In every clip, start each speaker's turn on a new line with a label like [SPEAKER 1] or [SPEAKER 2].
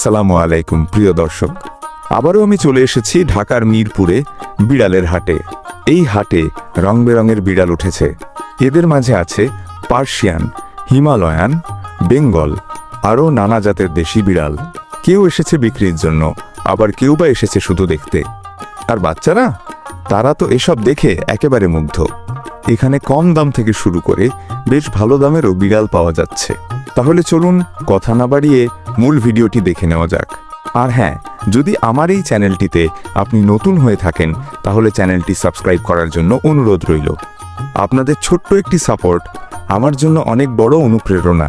[SPEAKER 1] আসসালামু আলাইকুম, প্রিয় দর্শক। আবারও আমি চলে এসেছি ঢাকার মিরপুরে, বিড়ালের হাটে। এই হাটে রং বেরঙের বিড়াল উঠেছে। এদের মাঝে আছে পার্সিয়ান, হিমালয়ান, বেঙ্গল, আরও নানা জাতের দেশি বিড়াল। কেউ এসেছে বিক্রির জন্য, আবার কেউ বা এসেছে শুধু দেখতে। আর বাচ্চারা? তারা তো এসব দেখে একেবারে মুগ্ধ। এখানে কম দাম থেকে শুরু করে বেশ ভালো দামেরও বিড়াল পাওয়া যাচ্ছে। তাহলে চলুন কথা না বাড়িয়ে মূল ভিডিওটি দেখে নেওয়া যাক। আর হ্যাঁ যদি আমার এই চ্যানেলটিতে আপনি নতুন হয়ে থাকেন, তাহলে চ্যানেলটি সাবস্ক্রাইব করার জন্য অনুরোধ রইল। আপনাদের ছোট্ট একটি সাপোর্ট, আমার জন্য অনেক বড় অনুপ্রেরণা।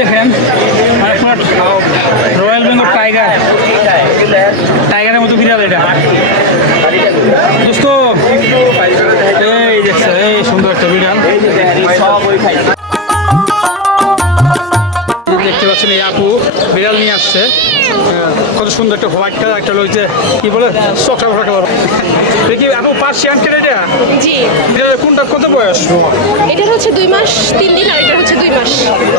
[SPEAKER 2] দেখেন আপনার রয়্যাল বেঙ্গল টাইগার টাইগারের মতো বিড়াল এটা দোস্ত এই দেখছে এই সুন্দর একটা বিড়াল দেখতে পাচ্ছেন এই আপু। বিড়াল নিয়ে আসছে। কত সুন্দর একটা হোয়াইট কালার একটা রয়েছে কি বলে চকটা ভরা কালার। দেখি আপু পার্সিয়ান কেটে এটা
[SPEAKER 3] জি।
[SPEAKER 2] এটা কোনটা কত বয়স?
[SPEAKER 3] এটা হচ্ছে দুই মাস তিন দিন আর এটা হচ্ছে দুই মাস।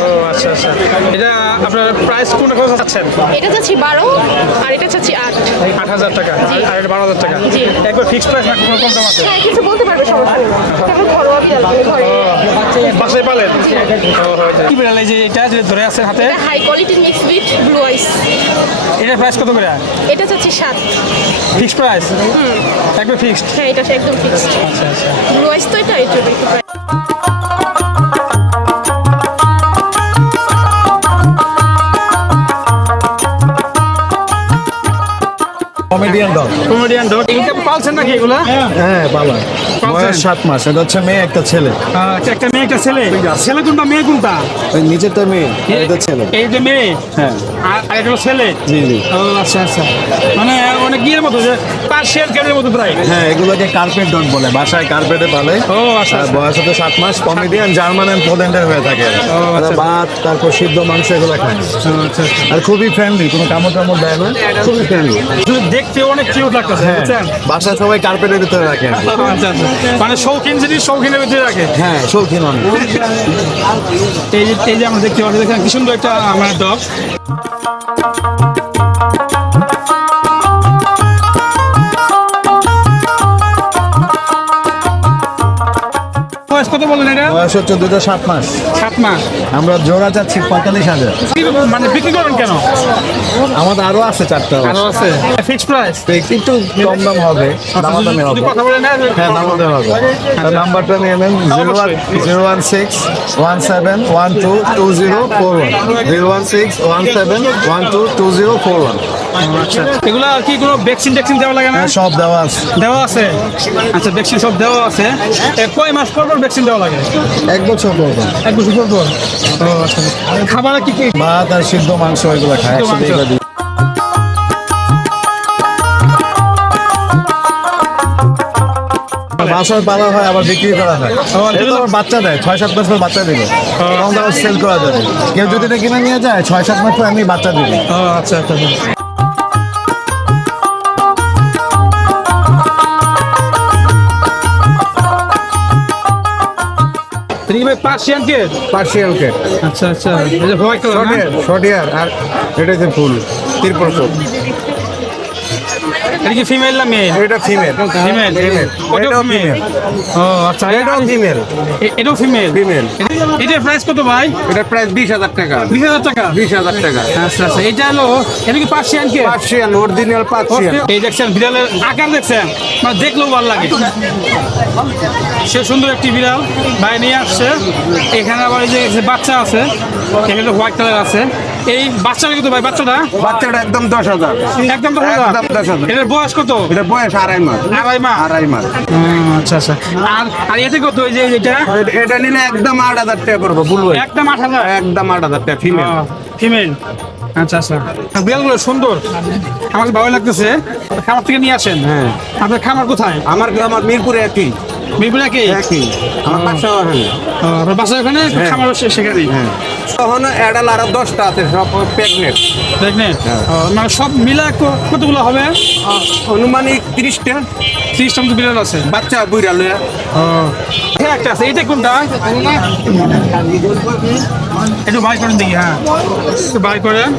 [SPEAKER 2] ও আচ্ছা আচ্ছা। এটা আপনার প্রাইস কোনটা কত চাচ্ছেন
[SPEAKER 3] এটা চাচ্ছি বারো আর এটা চাচ্ছি আট।
[SPEAKER 2] আট হাজার টাকা
[SPEAKER 3] জি।
[SPEAKER 2] আর এটা বারো হাজার টাকা।
[SPEAKER 3] জি।
[SPEAKER 2] একবার ফিক্সড প্রাইস না কোনো কম দাম আছে?
[SPEAKER 3] হ্যাঁ কিছু বলতে পারবে সমস্যা নেই। তারপর ঘরোয়া বিড়াল ঘরে।
[SPEAKER 2] বাসায় পালেন? কি বিড়াল এই যে এটা যে ধরে আছেন হাতে?
[SPEAKER 3] এটা হাই কোয়ালিটির মিক্স উইথ ব্লু আইস
[SPEAKER 2] এটার প্রাইস কত করে?
[SPEAKER 3] এটা হচ্ছে সাত।
[SPEAKER 2] ফিক্সড প্রাইস একদম ফিক্সড
[SPEAKER 3] হ্যাঁ এটা একদম ফিক্সড
[SPEAKER 2] আচ্ছা আচ্ছা।
[SPEAKER 3] ব্লু আইস তো এটা এটা একটু
[SPEAKER 4] কমেডিয়ান ডগ
[SPEAKER 2] কমেডিয়ান ডট এগুলো পালছেন নাকি এগুলো?
[SPEAKER 4] হ্যাঁ। পালা বয়স সাত মাস এটা হচ্ছে মেয়ে একটা ছেলে।
[SPEAKER 2] আচ্ছা, একটা মেয়ে একটা ছেলে। ছেলে কোনটা মেয়ে কোনটা?
[SPEAKER 4] ওই নিচেরটা মেয়ে এটা ছেলে।
[SPEAKER 2] এই যে মেয়ে?
[SPEAKER 4] হ্যাঁ।
[SPEAKER 2] আর আর ছেলে।
[SPEAKER 4] জি
[SPEAKER 2] আচ্ছা আচ্ছা। মানে অনেক ইয়ের মতো যে পার্সিয়াল ক্যাটের মতো প্রায়।
[SPEAKER 4] হ্যাঁ এগুলোকে কার্পেট ডগ বলে বাসায় কার্পেটে পালে।
[SPEAKER 2] ও আচ্ছা আচ্ছা।
[SPEAKER 4] বয়স হতে সাত মাস কমেডিয়ান জার্মান এন্ড পোল্যান্ডের হয়ে থাকে।
[SPEAKER 2] আচ্ছা।
[SPEAKER 4] ভাত তারপর সিদ্ধ মাংস এগুলো খায়। আর খুবই ফ্রেন্ডলি কোনো কামড় টামড় দেয় না খুবই ফ্রেন্ডলি
[SPEAKER 2] দেখতে অনেক কিউট লাগতেছে বুঝছেন?
[SPEAKER 4] বাসায় সবাই কার্পেটের ভিতরে রাখে।
[SPEAKER 2] মানে শৌখিন জিনিস শৌখিনের ভিতরে রাখে।
[SPEAKER 4] হ্যাঁ শৌখিন অনেক।
[SPEAKER 2] এই যে আমরা দেখতে পাচ্ছি দেখেন কি সুন্দর একটা আমার ডগ বয়স কত বলেন এটা?
[SPEAKER 4] বয়স হচ্ছে দুটো সাত মাস।
[SPEAKER 2] সাত মাস।
[SPEAKER 4] আমরা জোড়া চাচ্ছি পঁয়তাল্লিশ হাজার।
[SPEAKER 2] মানে বিক্রি করেন কেন?
[SPEAKER 4] আমাদের আরও আছে চারটা
[SPEAKER 2] আরও আছে? ফিক্সড প্রাইস
[SPEAKER 4] একটু কম দাম হবে দামাদামি হবে।
[SPEAKER 2] কথা বলে না
[SPEAKER 4] হ্যাঁ হবে। নাম্বারটা নিয়ে নেন zero one zero one six one seven one two two zero four one. Zero one six one seven one two two zero four one.
[SPEAKER 2] আচ্ছা এগুলো আর কি কোনো ভ্যাকসিন ট্যাকসিন দেওয়া লাগে না?
[SPEAKER 4] হ্যাঁ সব দেওয়া আছে।
[SPEAKER 2] দেওয়া আছে? আচ্ছা ভ্যাকসিন সব দেওয়া আছে। কয় মাস পর পর ভ্যাকসিন দেওয়া লাগে?
[SPEAKER 4] এক বছর করবেন
[SPEAKER 2] এক বছর পর পর? আচ্ছা। খাবার কি কি?
[SPEAKER 4] ভাত আর সিদ্ধ মাংস এগুলো খায়। এগুলো। বাসায় পালা হয় আবার বিক্রি করা হয়। আবার বাচ্চা দেয় ছয় সাত মাস পর বাচ্চা দিবে। তখন আবার সেল করা যাবে। কেউ যদি এটা কিনে নিয়ে যায় ছয় সাত মাস পর এমনি বাচ্চা দিবে।
[SPEAKER 2] আচ্ছা আচ্ছা। আচ্ছা। কে কি পার্সিয়ান কে আচ্ছা আচ্ছা হোয়াইট কালার
[SPEAKER 4] শর্ট আর এটা ফুল তিরপল ফুল
[SPEAKER 2] এটা কি ফিমেল না মেয়ে
[SPEAKER 4] এটা ফিমেল
[SPEAKER 2] ফিমেল
[SPEAKER 4] এটাও
[SPEAKER 2] ফিমেল ও আচ্ছা।
[SPEAKER 4] এটাও ফিমেল
[SPEAKER 2] এটাও ফিমেল
[SPEAKER 4] Female।
[SPEAKER 2] এটার প্রাইস কত ভাই?
[SPEAKER 4] এটা প্রাইস বিশ হাজার টাকা।
[SPEAKER 2] বিশ হাজার টাকা?
[SPEAKER 4] বিশ হাজার টাকা।
[SPEAKER 2] আচ্ছা আচ্ছা। এটা হলো এটা কি পার্সিয়ান কে?
[SPEAKER 4] পার্সিয়াল অরিজিনাল পার্সিয়াল
[SPEAKER 2] এই দেখছেন বিড়ালের আকার দেখছেন? মানে দেখলেও ভালো লাগে। সে সুন্দর একটি বিড়াল। ভাই নিয়ে আসছে। এখানে আবার এই যে যে বাচ্চা আছে এখানে হোয়াইট কালার আছে। এই বাচ্চাটা কত ভাই বাচ্চাটা?
[SPEAKER 4] বাচ্চাটা একদম দশ হাজার।
[SPEAKER 2] একদম দশ হাজার?
[SPEAKER 4] দশ হাজার।
[SPEAKER 2] এটার বয়স কত?
[SPEAKER 4] এটা বয়স আড়াই মাস।
[SPEAKER 2] আড়াই মাস?
[SPEAKER 4] আড়াই মাস।
[SPEAKER 2] আচ্ছা আচ্ছা। আর আর এতে কত এই যে এটা?
[SPEAKER 4] এটা- নিলে একদম আট হাজার টাকা করব বুলবো
[SPEAKER 2] একদম আট হাজার?
[SPEAKER 4] একদম আট হাজার টাকা ফিমেল
[SPEAKER 2] ফিমেল আচ্ছা আচ্ছা। বিড়ালগুলো সুন্দর। আমার ভালো লাগতেছে। খামার থেকে নিয়ে আসেন।
[SPEAKER 4] হ্যাঁ।
[SPEAKER 2] আপনার খামার কোথায়?
[SPEAKER 4] আমার আমার মিরপুরে একই।
[SPEAKER 2] মিরপুরে কি
[SPEAKER 4] একই। আমার পাশে ওখানে
[SPEAKER 2] আপনার বাসা ওখানে খামার সে- সেখানেই
[SPEAKER 4] হ্যাঁ। তখন অ্যাডাল আরও দশটা আছে সব প্রেগনেন্ট
[SPEAKER 2] প্রেগনেন্ট মানে সব মিলা কতগুলো হবে?
[SPEAKER 4] অনুমানিক তিরিশটা।
[SPEAKER 2] ত্রিশটা মতো বিড়াল আছে?
[SPEAKER 4] বাচ্চা বুড়া
[SPEAKER 2] এখানে একটা আছে এটা কোনটা? একটু বাই করেন দেখি হ্যাঁ। বাই করেন।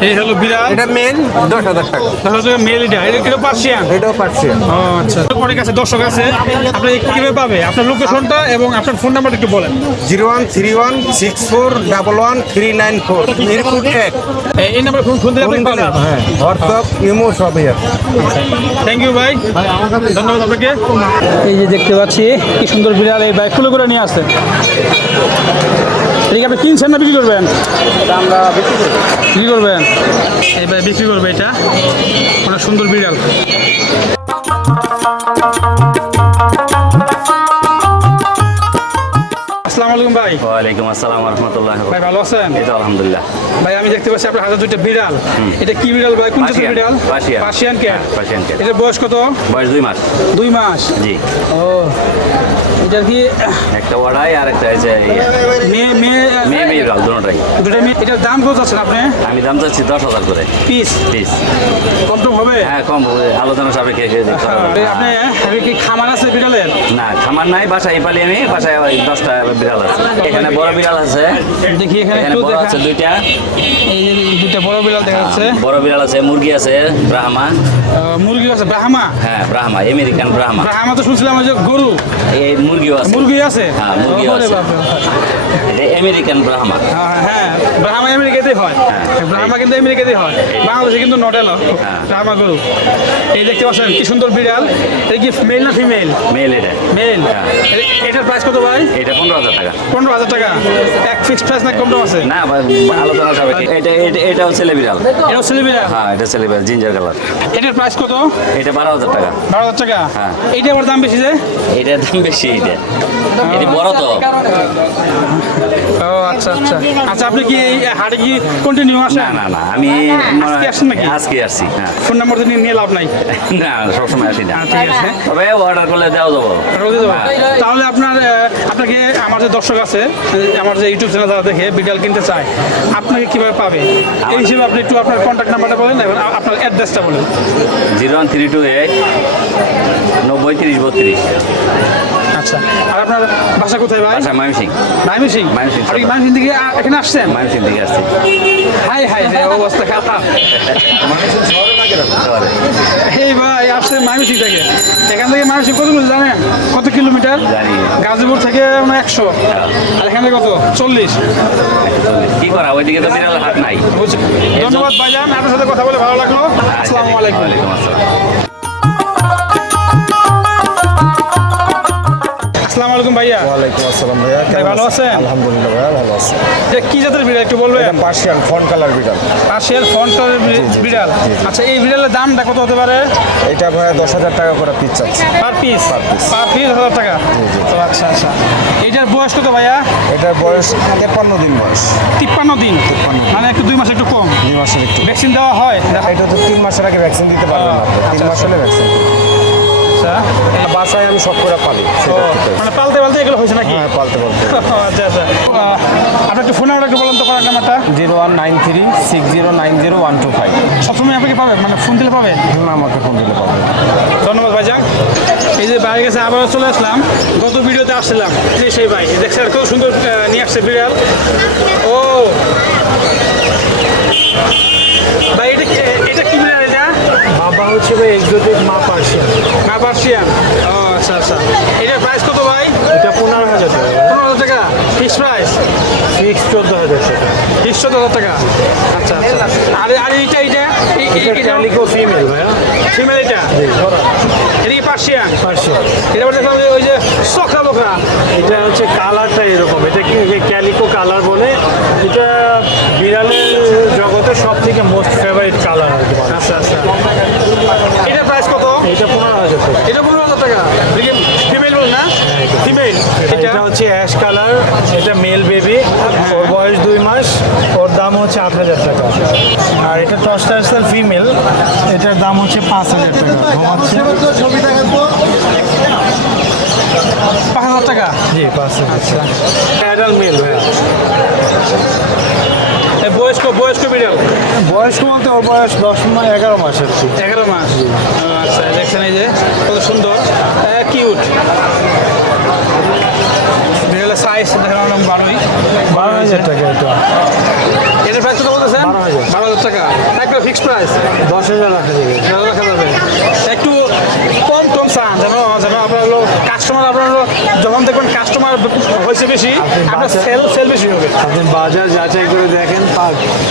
[SPEAKER 2] এই হলো বিড়াল।
[SPEAKER 4] এটা মেল দশ হাজার টাকা।
[SPEAKER 2] হচ্ছে মেল এটা। এটা পার্সিয়ান?
[SPEAKER 4] এটাও পার্সিয়ান।
[SPEAKER 2] ও আচ্ছা। অনেক কাছে দর্শক আছে আপনি কীভাবে পাবে? আপনার লোকেশনটা এবং আপনার ফোন নাম্বারটা একটু বলেন।
[SPEAKER 4] Zero one three one six four double one three nine four. Mirpur এক।
[SPEAKER 2] এই- নাম্বারে ফোন ফোন দিলে আপনি পাবেন।
[SPEAKER 4] হ্যাঁ হোয়াটসঅ্যাপ ইমো সবই আছে।
[SPEAKER 2] থ্যাংক ইউ ভাই। ধন্যবাদ আপনাকে। যে দেখতে পাচ্ছি কি সুন্দর বিড়াল এই বাইকগুলো করে নিয়ে আসছে। ঠিক আপনি কিনছেন না বিক্রি করবেন? আমরা বিক্রি করবেন? এই বিক্রি করবে এটা। অনেক সুন্দর বিড়াল।
[SPEAKER 5] ওয়ালাইকুম আসসালাম রহমতুল্লাহ
[SPEAKER 2] ভাই ভালো আছেন?
[SPEAKER 5] এটা আলহামদুলিল্লাহ।
[SPEAKER 2] ভাই আমি দেখতে পাচ্ছি আপনার হাতে দুইটা বিড়াল। এটা কি বিড়াল ভাই? কোন জাতের বিড়াল?
[SPEAKER 5] Persian.
[SPEAKER 2] Persian cat
[SPEAKER 5] Persian cat
[SPEAKER 2] এটা বয়স কত?
[SPEAKER 5] বয়স দুই মাস।
[SPEAKER 2] দুই মাস?
[SPEAKER 5] জি।
[SPEAKER 2] ও। এটা কি?
[SPEAKER 5] একটা ওয়াড়াই আর একটা হচ্ছে
[SPEAKER 2] মেয়ে মেয়ে
[SPEAKER 5] মেয়ে মেয়ে গাল দুটাই
[SPEAKER 2] দুটো মেয়ে এটার দাম কত আছেন আপনি?
[SPEAKER 5] আমি দাম চাচ্ছি দশ হাজার করে।
[SPEAKER 2] পিস?
[SPEAKER 5] প্লিজ
[SPEAKER 2] কম টম হবে?
[SPEAKER 5] হ্যাঁ কম হবে। আলোচনা সাপেক্ষে এসে দেখতে হবে।
[SPEAKER 2] আপনি কি খামার আছে বিড়ালের?
[SPEAKER 5] না খামার নাই বাসায় পালি আমি বাসায় ওই দশটা বিড়াল আছে। এখানে বড় বিড়াল আছে।
[SPEAKER 2] দেখি এখানে
[SPEAKER 5] বড় আছে দুইটা।
[SPEAKER 2] এই যে দুইটা বড় বিড়াল দেখা যাচ্ছে।
[SPEAKER 5] বড় বিড়াল আছে মুরগি আছে ব্রাহ্মা।
[SPEAKER 2] মুরগি আছে ব্রাহ্মা?
[SPEAKER 5] হ্যাঁ ব্রাহ্মা আমেরিকান ব্রাহ্মা।
[SPEAKER 2] ব্রাহ্মা তো শুনছিলাম যে গরু।
[SPEAKER 5] এই মুরগিও আছে।
[SPEAKER 2] মুরগি আছে?
[SPEAKER 5] হ্যাঁ, মুরগি আছে। এটা আমেরিকান ব্রাহ্মা
[SPEAKER 2] হ্যাঁ, হ্যাঁ ব্রাহ্মা আমেরিকাতেই হয়। ব্রাহ্মা কিন্তু আমেরিকাতেই হয়। বাংলাদেশে কিন্তু নটেল ব্রাহ্মা গরু। এই দেখতে পাচ্ছেন কি সুন্দর বিড়াল। এটা কি মেল না ফিমেল
[SPEAKER 5] মেল এটা।
[SPEAKER 2] মেল
[SPEAKER 5] হ্যাঁ।
[SPEAKER 2] এটার প্রাইস কত ভাই?
[SPEAKER 5] এটা পনেরো হাজার টাকা।
[SPEAKER 2] পনেরো হাজার টাকা। এক ফিক্সড প্রাইস না কম দাম আছে?
[SPEAKER 5] না আলোচনা সাপেক্ষে এটা এটা এটাও ছেলে বিড়াল।
[SPEAKER 2] এটাও ছেলে বিড়াল?
[SPEAKER 5] হ্যাঁ এটা ছেলে বিড়াল জিঞ্জার কালার
[SPEAKER 2] এটার প্রাইস কত?
[SPEAKER 5] এটা বারো হাজার টাকা।
[SPEAKER 2] বারো হাজার টাকা?
[SPEAKER 5] হ্যাঁ।
[SPEAKER 2] এইটা আবার দাম বেশি যে?
[SPEAKER 5] এটার দাম বেশি এটা এটা বড় তো।
[SPEAKER 2] ও আচ্ছা আচ্ছা। আচ্ছা আপনি কি এই হাটে কি কন্টিনিউ
[SPEAKER 5] না না না আমি
[SPEAKER 2] আজকে আসছেন নাকি?
[SPEAKER 5] আজকে আসছি হ্যাঁ।
[SPEAKER 2] ফোন নাম্বার তো নিয়ে লাভ নাই।
[SPEAKER 5] না সবসময় আসি না।
[SPEAKER 2] হ্যাঁ, ঠিক আছে।
[SPEAKER 5] তবে অর্ডার করলে দেওয়া যাব।
[SPEAKER 2] তাহলে আপনার আপনাকে আমার যে দর্শক আছে আমার যে ইউটিউব চ্যানেল যারা দেখে বিড়াল কিনতে চায় আপনাকে কীভাবে পাবে? এই হিসেবে আপনি একটু আপনার কন্ট্যাক্ট নাম্বারটা বলেন এবং আপনার অ্যাড্রেসটা বলেন।
[SPEAKER 5] Zero one three two eight নব্বই তিরিশ বত্রিশ।
[SPEAKER 2] আচ্ছা আর আপনার বাসা কোথায় ভাই?
[SPEAKER 5] আচ্ছা ময়মনসিং
[SPEAKER 2] মাইমিসিং
[SPEAKER 5] ময়মনসিং।
[SPEAKER 2] আপনি কি থেকে এখানে আসছেন?
[SPEAKER 5] ময়মনসিং থেকে আসছি।
[SPEAKER 2] হাই হাই রে অবস্থা খারাপ। এই ভাই আসছে মাইমিসিং থেকে। এখান থেকে মাইমিসিং কত জানেন? কত কিলোমিটার। গাজীপুর থেকে মানে একশো। আর এখানে কত? চল্লিশ।
[SPEAKER 5] কি করা ওইদিকে তো বিড়াল হাট নাই।
[SPEAKER 2] ধন্যবাদ ভাইজান আপনার সাথে কথা বলে ভালো লাগল। আসসালামু আলাইকুম।
[SPEAKER 5] আসসালাম।
[SPEAKER 2] আসসালামু আলাইকুম ভাইয়া।
[SPEAKER 4] ওয়ালাইকুম আসসালাম ভাইয়া
[SPEAKER 2] ভাই, ভালো আছেন?
[SPEAKER 4] আলহামদুলিল্লাহ ভাইয়া ভালো আছি।
[SPEAKER 2] এটা কি জাতের বিড়াল একটু বলবেন?
[SPEAKER 4] পার্সিয়ান ফোন কালার বিড়াল।
[SPEAKER 2] পার্সিয়াল ফন্টার বিড়াল। আচ্ছা এই বিড়ালের দামটা কত হতে পারে?
[SPEAKER 4] এটা ভাইয়া দশ হাজার টাকা করে পিস চাচ্ছে।
[SPEAKER 2] Per piece
[SPEAKER 4] Per piece।
[SPEAKER 2] Per piece হাজার টাকা? তো আচ্ছা আচ্ছা। এইটার বয়স কত ভাইয়া?
[SPEAKER 4] এটার বয়স তেপ্পান্ন দিন বয়স।
[SPEAKER 2] তিপ্পান্ন দিন। মানে একটু দুই মাস একটু কম।
[SPEAKER 4] দুই মাসের একটু।
[SPEAKER 2] ভ্যাকসিন দেওয়া হয়?
[SPEAKER 4] এটা তো তিন মাসের আগে ভ্যাকসিন দিতে পারবেন না তিন
[SPEAKER 2] আচ্ছা,
[SPEAKER 4] মাস হলে ভ্যাকসিন
[SPEAKER 2] আচ্ছা।
[SPEAKER 4] বাসায় আমি সব করে পালি।
[SPEAKER 2] মানে পালতে পালতে এগুলো হয়েছে নাকি?
[SPEAKER 4] হ্যাঁ পালতে পালতে।
[SPEAKER 2] আচ্ছা আচ্ছা। আপনার একটু ফোন নাম্বার একটু বলেন তো করার নাম্বারটা
[SPEAKER 4] zero one nine three six zero nine zero one two five.
[SPEAKER 2] সবসময় আপনাকে পাবেন মানে ফোন দিলে পাবেন
[SPEAKER 4] আমাকে ফোন দিলে পাবেন
[SPEAKER 2] ধন্যবাদ ভাইজান। এই যে বাইরে গেছে আবারও চলে আসলাম। গত ভিডিওতে আসছিলাম। সেই ভাই দেখছেন কত সুন্দর নিয়ে আসছে বিড়াল। ও
[SPEAKER 4] চোদ্দ হাজার টাকা।
[SPEAKER 2] চোদ্দ হাজার টাকা? আচ্ছা আচ্ছা। আর আর এইটা এইটা?
[SPEAKER 4] এটা ক্যালিকো ফিমেল ভাইয়া।
[SPEAKER 2] ফিমেল এটা? এটা কি পার্সিয়ান?
[SPEAKER 4] পার্সিয়ান।
[SPEAKER 2] এটা বলে দেখলাম যে ওই যে চকরা বকরা
[SPEAKER 6] এটা হচ্ছে কালারটা এরকম। এটা কি ক্যালিকো কালার বলে? এটা বিড়ালের জগতে সব থেকে মোস্ট ফেভারিট কালার আর কি
[SPEAKER 2] আচ্ছা আচ্ছা। এটার প্রাইস কত?
[SPEAKER 6] এটা পনেরো হাজার টাকা।
[SPEAKER 2] এটা পনেরো হাজার টাকা। ফিমেল বল না? ফিমেল। এটা?
[SPEAKER 6] এটা হচ্ছে অ্যাশ কালার এটা মেল বেবি ওর বয়স দুই মাস ওর আট হাজার টাকা। আর এটা টস্টার্সাল ফিমেল এটার দাম হচ্ছে পাঁচ হাজার টাকা?
[SPEAKER 2] পাঁচ হাজার টাকা।
[SPEAKER 6] জি পাঁচ হাজার অ্যাডাল মেল
[SPEAKER 2] বয়স্ক বয়স্ক বিড়াল
[SPEAKER 6] বয়স্ক বলতে ওর বয়স দশ মাস এগারো মাস আর কি।
[SPEAKER 2] এগারো মাস। আচ্ছা দেখছেন এই যে কত সুন্দর। কিউট বিড়ালের সাইজ অনেক বারোই।
[SPEAKER 6] বারো হাজার টাকা এটা।
[SPEAKER 2] এটার প্রাইস কত বলতেছেন?
[SPEAKER 6] বারো হাজার।
[SPEAKER 2] বারো হাজার টাকা। একটা ফিক্সড প্রাইস
[SPEAKER 6] দশ হাজার রাখা যাবে
[SPEAKER 2] রাখা যাবে একটু কম কম চান যেন যেন আপনার হলো কাস্টমার আপনার হলো যখন দেখবেন কাস্টমার হয়েছে বেশি আপনার সেল সেল বেশি হবে।
[SPEAKER 6] আপনি বাজার যাচাই করে দেখেন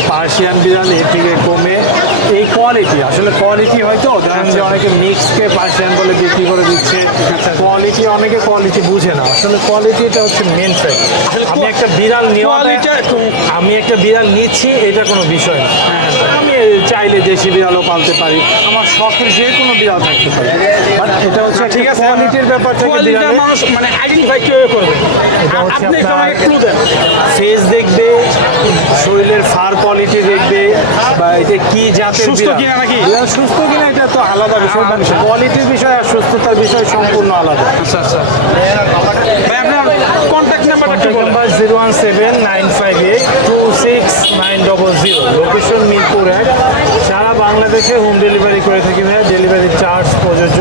[SPEAKER 6] পার্সিয়ান বিড়াল এর থেকে কমে। এই কোয়ালিটি আসলে কোয়ালিটি হয়তো ধরেন যে অনেকে মিক্সকে পার্সিয়ান বলে বিক্রি করে দিচ্ছে। কোয়ালিটি অনেকে কোয়ালিটি বুঝে না। আসলে কোয়ালিটিটা হচ্ছে মেন ফ্যাক্ট আমি একটা বিড়াল
[SPEAKER 2] একটু-
[SPEAKER 6] আমি একটা বিড়াল নিচ্ছি এটা কোনো বিষয় না। আমি চাইলে দেশি বিড়ালও পালতে পারি। আমার শখের যে কোনো বিড়াল থাকতে পারে। বাট এটা হচ্ছে
[SPEAKER 2] ঠিক আছে
[SPEAKER 6] কোয়ালিটির ব্যাপার থেকে
[SPEAKER 2] কোয়ালিটিটা মানুষ মানে আইডেন্টিফাই কীভাবে করবে?
[SPEAKER 6] এটা হচ্ছে আপনার
[SPEAKER 2] আমাকে ক্লু দেন।
[SPEAKER 6] ফেস দেখবে শরীরের ফার কোয়ালিটি দেখবে বা এটা কি জাতের
[SPEAKER 2] সুস্থ। কিনা নাকি?
[SPEAKER 6] সুস্থ কিনা এটা তো আলাদা বিষয় কোয়ালিটির বিষয় আর সুস্থতার বিষয় সম্পূর্ণ আলাদা।
[SPEAKER 2] আচ্ছা আচ্ছা। ভাই আপনার কন্ট্যাক্ট নাম্বারটা একটু
[SPEAKER 6] contact zero one seven nine five eight two six nine double zero location Mirpur এক সারা বাংলাদেশে হোম ডেলিভারি করে থাকি ভাইয়া ডেলিভারি চার্জ প্রযোজ্য।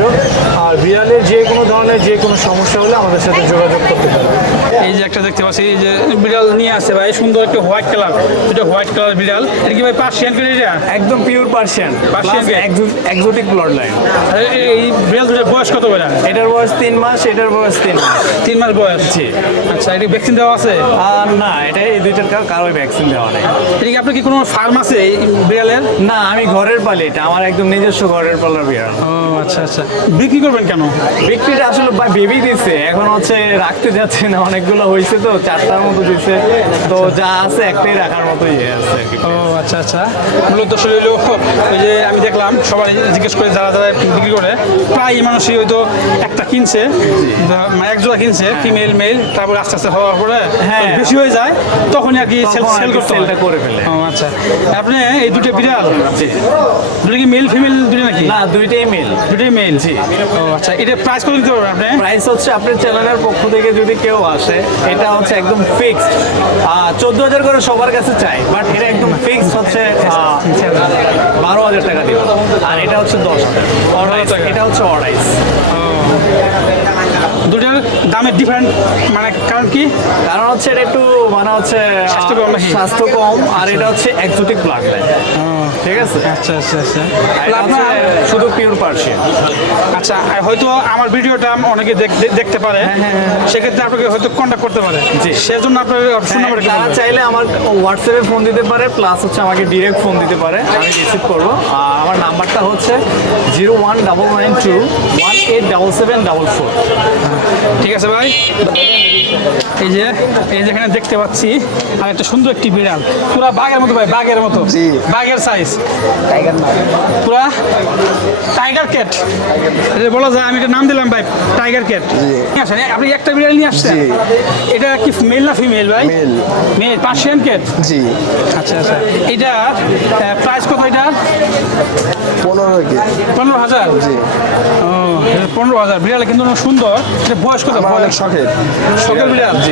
[SPEAKER 6] আর বিড়ালের যে কোনো ধরনের যে কোনো সমস্যা হলে আমাদের সাথে যোগাযোগ করতে পারবে
[SPEAKER 2] এই যে একটা দেখতে পাচ্ছি এই যে বিড়াল নিয়ে আসছে ভাই সুন্দর একটা হোয়াইট কালার এটা হোয়াইট কালার বিড়াল। এটা কি ভাই পার্সিয়ান করে এটা?
[SPEAKER 7] একদম pure Persian
[SPEAKER 2] cat?
[SPEAKER 7] Exotic blood line
[SPEAKER 2] এই- বিড়াল দুটোর বয়স কত করে
[SPEAKER 7] এটার বয়স তিন মাস এটার বয়স তিন মাস।
[SPEAKER 2] তিন মাস বয়স?
[SPEAKER 7] জি।
[SPEAKER 2] আচ্ছা এটা ভ্যাকসিন দেওয়া আছে?
[SPEAKER 7] আর না এটা এই দুইটার কারও ভ্যাকসিন দেওয়া নেই।
[SPEAKER 2] এটা কি আপনার কি কোনো ফার্ম আছে এই বিড়ালের?
[SPEAKER 7] না আমি ঘরের পালি এটা। আমার একদম নিজস্ব ঘরের পালার বিড়াল।
[SPEAKER 2] ও আচ্ছা আচ্ছা। বিক্রি করবেন কেন?
[SPEAKER 7] বিক্রিটা আসলে বেবি দিচ্ছে। এখন হচ্ছে রাখতে যাচ্ছে না অনেকগুলো হয়েছে তো চারটার মতো দিচ্ছে তো যা আছে একটাই রাখার মতো ইয়ে আছে।
[SPEAKER 2] ও আচ্ছা আচ্ছা। মূলত হলো ওই যে আমি দেখলাম সবাই জিজ্ঞেস করে যারা যারা বিক্রি করে প্রায় মানুষই হয়তো একটা কিনছে মানে এক কিনছে ফিমেল মেল তারপরে আস্তে আস্তে হওয়ার পরে
[SPEAKER 7] হ্যাঁ।
[SPEAKER 2] বেশি হয়ে যায় তখনই আর কি সেল সেল করতে
[SPEAKER 7] সেলটা করে ফেলে।
[SPEAKER 2] ও আচ্ছা। আপনি এই দুটো বিড়াল? দুটো কি মেল ফিমেল দুটো নাকি?
[SPEAKER 7] না দুইটাই মেল
[SPEAKER 2] দুটোই মেল জি। ও আচ্ছা। এটা প্রাইস করে দিতে পারবেন আপনি?
[SPEAKER 7] প্রাইস হচ্ছে আপনার চ্যানেলের পক্ষ থেকে যদি কেউ আসে এটা হচ্ছে একদম ফিক্সড চোদ্দ হাজার করে সবার কাছে চাই বাট এটা একদম ফিক্সড হচ্ছে বারো হাজার টাকা দিব। আর এটা হচ্ছে দশ হাজার এটা হচ্ছে অর্ডাইস
[SPEAKER 2] দুটোর দামের ডিফারেন্ট মানে কারণ কি?
[SPEAKER 7] কারণ হচ্ছে এটা একটু মানে হচ্ছে
[SPEAKER 2] স্বাস্থ্য কম
[SPEAKER 7] আর এটা হচ্ছে এক্সোটিক ব্লাড লাইন ঠিক আছে?
[SPEAKER 2] আচ্ছা আচ্ছা আচ্ছা।
[SPEAKER 7] শুধু পিওর পার্সিয়ান
[SPEAKER 2] আচ্ছা হয়তো আমার ভিডিওটা অনেকে দেখ- দেখ- দেখতে পারে। সেক্ষেত্রে আপনাকে হয়তো কন্ট্যাক্ট করতে পারে।
[SPEAKER 7] জি।
[SPEAKER 2] সেজন্য আপনার ফোন নাম্বার
[SPEAKER 7] তারা চাইলে আমার হোয়াটসঅ্যাপে ফোন দিতে পারে প্লাস হচ্ছে আমাকে ডিরেক্ট ফোন দিতে পারে। আমি রিসিভ করব। আর আমার নাম্বারটা হচ্ছে zero one double nine two one eight double seven double four
[SPEAKER 2] ঠিক আছে ভাই। এই যে এই যেখানে দেখতে পাচ্ছি আর একটা সুন্দর একটি বিড়াল। পুরা বাঘের মতো ভাই বাঘের মতো। বাঘের সাইজ পুরা টাইগার ক্যাট এটা বলা যায় আমি একটা নাম দিলাম ভাই টাইগার ক্যাট আসেন আপনি একটা বিড়াল নিয়ে আসছেন? এটা কি মেল না ফিমেল ভাই? মেল পার্সিয়ান ক্যাট
[SPEAKER 8] জি।
[SPEAKER 2] আচ্ছা আচ্ছা। এটা প্রাইস কত এটা?
[SPEAKER 8] পনেরো
[SPEAKER 2] পনেরো হাজার?
[SPEAKER 8] জি।
[SPEAKER 2] ও এটা পনেরো হাজার। বিড়াল কিন্তু সুন্দর। এটা বয়স কত?
[SPEAKER 8] অনেক
[SPEAKER 2] বয়স?
[SPEAKER 8] শখের।
[SPEAKER 2] শখের বিড়াল?
[SPEAKER 8] জি।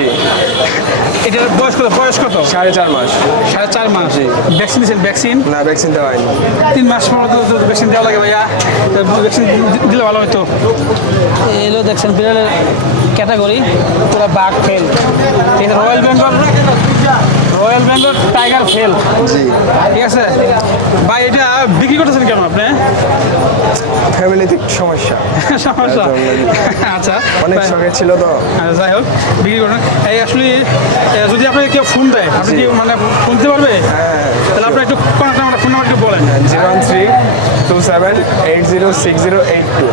[SPEAKER 2] এটার বয়স কত? বয়স কত?
[SPEAKER 8] সাড়ে চার মাস।
[SPEAKER 2] সাড়ে চার মাস। ভ্যাকসিন দিয়েছেন? ভ্যাকসিন
[SPEAKER 8] না ভ্যাকসিন দেওয়া হয়নি।
[SPEAKER 2] তিন মাস পর তো ভ্যাকসিন দেওয়া লাগে ভাইয়া। ভ্যাকসিন দিলে ভালো হতো এলো দেখছেন বিড়ালের ক্যাটাগরি পুরো বাঘ ফেল এটা royal Bengal royal Bengal tiger feel.
[SPEAKER 8] জি।
[SPEAKER 2] ঠিক আছে? ভাই এটা বিক্রি করতেছেন কেন আপনি?
[SPEAKER 8] ফ্যামিলিতে সমস্যা।
[SPEAKER 2] সমস্যা। আচ্ছা।
[SPEAKER 8] অনেক শখের ছিল তো।
[SPEAKER 2] আচ্ছা, যাই হোক বিক্রি করুন। এই আসলে যদি আপনাকে কেউ ফোন দেয় আপনি কি মানে ফোন দিতে পারবে? তাহলে আপনি একটু ফোন নাম্বার একটু বলেন।
[SPEAKER 8] Zero one three two seven eight zero six zero eight two.